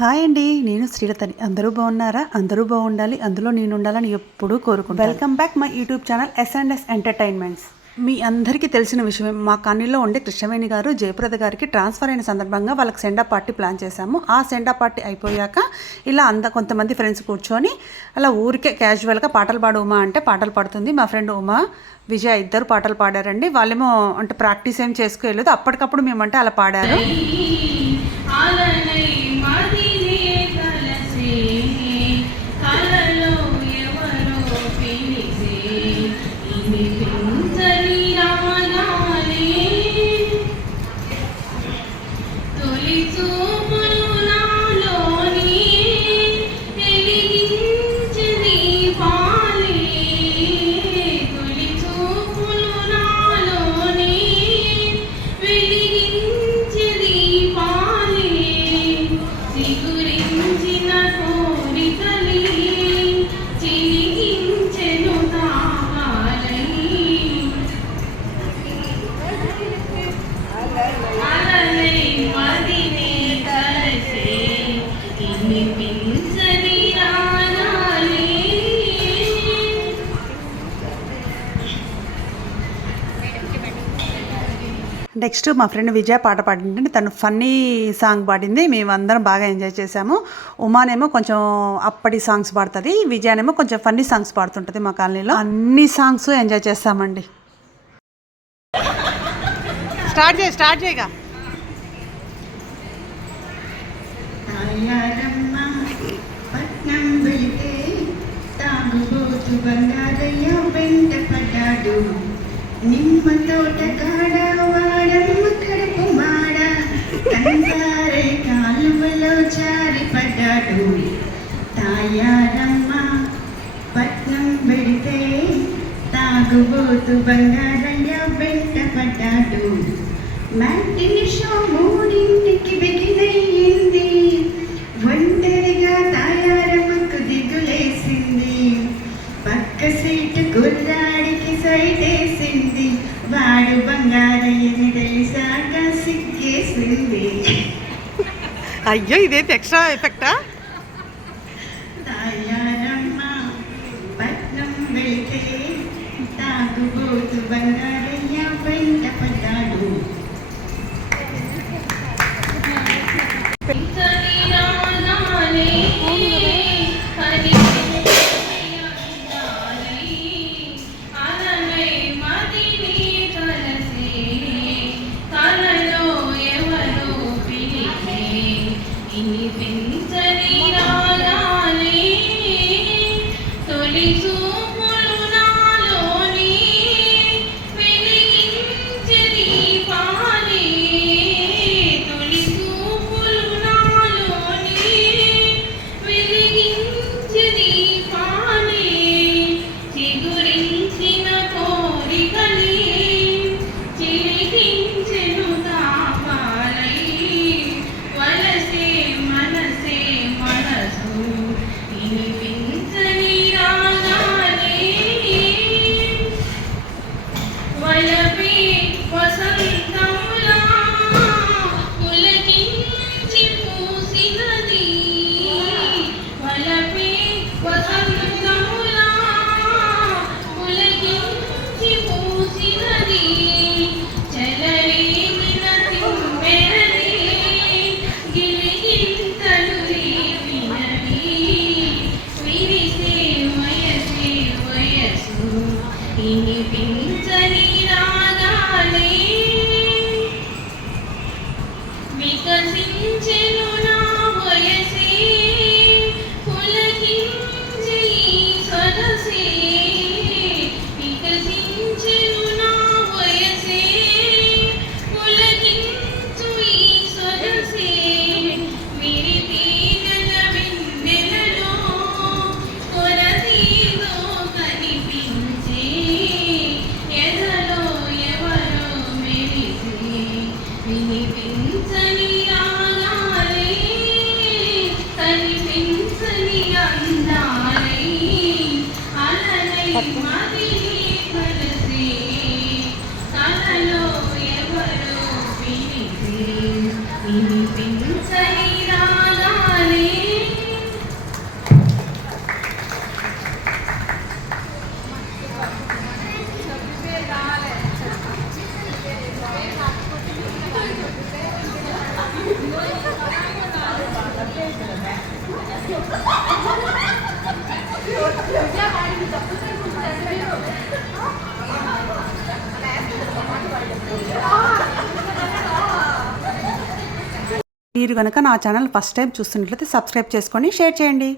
Hi అండి నేను శ్రీలతని అందరూ బాగున్నారా? అందరూ బాగుండాలి. అందులో నేను ఉండాలని ఎప్పుడూ కోరుకుంటాను. Welcome back my YouTube channel S and S entertainments మీ అందరికీ తెలిసిన విషయం మా కాలనీలో ఉండే కృష్ణవేణి గారు జయప్రద గారికి ట్రాన్స్ఫర్ అయిన సందర్భంగా వాళ్ళకి సెండా పార్టీ ప్లాన్ చేశాము. ఆ సెండా పార్టీ అయిపోయాక ఇలా అంద కొంతమంది ఫ్రెండ్స్ కూర్చొని అలా ఊరికే క్యాజువల్గా పాటలు పాడు ఉమా అంటే పాటలు పాడుతుంది. మా ఫ్రెండ్ ఉమా విజయ ఇద్దరు పాటలు పాడారండి. వాళ్ళేమో అంటే ప్రాక్టీస్ ఏం చేసుకోలేదు. అప్పటికప్పుడు మేమంటే అలా పాడారు. Please నెక్స్ట్ మా ఫ్రెండ్ విజయ పాట పాడిందంటే తను ఫన్నీ సాంగ్ పాడింది. మేమందరం బాగా ఎంజాయ్ చేసాము ఉమానేమో కొంచెం అప్పటి సాంగ్స్ పాడుతుంది. విజయనేమో కొంచెం ఫన్నీ సాంగ్స్ పాడుతుంటుంది మా కాలనీలో. అన్ని సాంగ్స్ ఎంజాయ్ చేస్తామండి. స్టార్ట్ చేయి స్టార్ట్ చేయగా. బంగారయ్య వెంట పడ్డాడు. నిమ్మ తోటగా పెడితే తాగుబోతు బంగారయ్య వెంట పడ్డాడు మ్యాటిని షో మూడింటికి బిగినయ్యింది ఒంటరిగా తాయారమ్మకు దిగులేసింది. పక్క సీటు కుర్రాడికి సైటేసింది. వాడు బంగారయ్యని తెలిసాక సిక్కేసింది అయ్యో ఇదేంటి ఎక్స్ట్రా ఎఫెక్టా? తాగుబోతు బంగారయ్య మీరు కనుక నా ఛానల్ ఫస్ట్ టైం చూస్తున్నట్లయితే సబ్స్క్రైబ్ చేసుకొని షేర్ చేయండి.